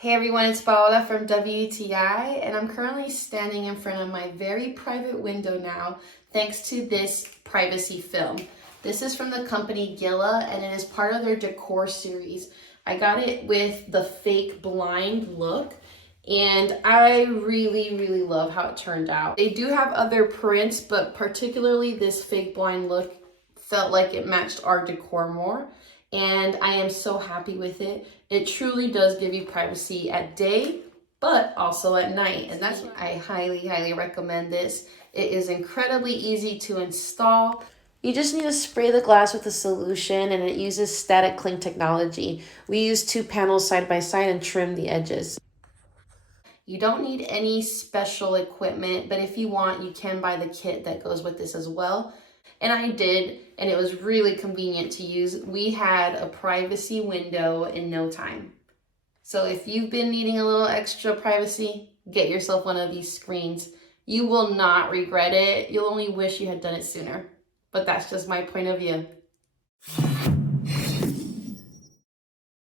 Hey everyone, it's Paola from WTI, and I'm currently standing in front of my very private window now, thanks to this privacy film. This is from the company Gila, and it is part of their decor series. I got it with the fake blind look, and I really love how it turned out. They do have other prints, but particularly this fake blind look felt like it matched our decor more. And I am so happy with it. It truly does give you privacy at day, but also at night. And that's why I highly recommend this. It is incredibly easy to install. You just need to spray the glass with a solution, and it uses static cling technology. We use 2 panels side by side and trim the edges. You don't need any special equipment, but if you want, you can buy the kit that goes with this as well. And I did, and it was really convenient to use. We had a privacy window in no time. So if you've been needing a little extra privacy, get yourself one of these screens. You will not regret it. You'll only wish you had done it sooner. But that's just my point of view.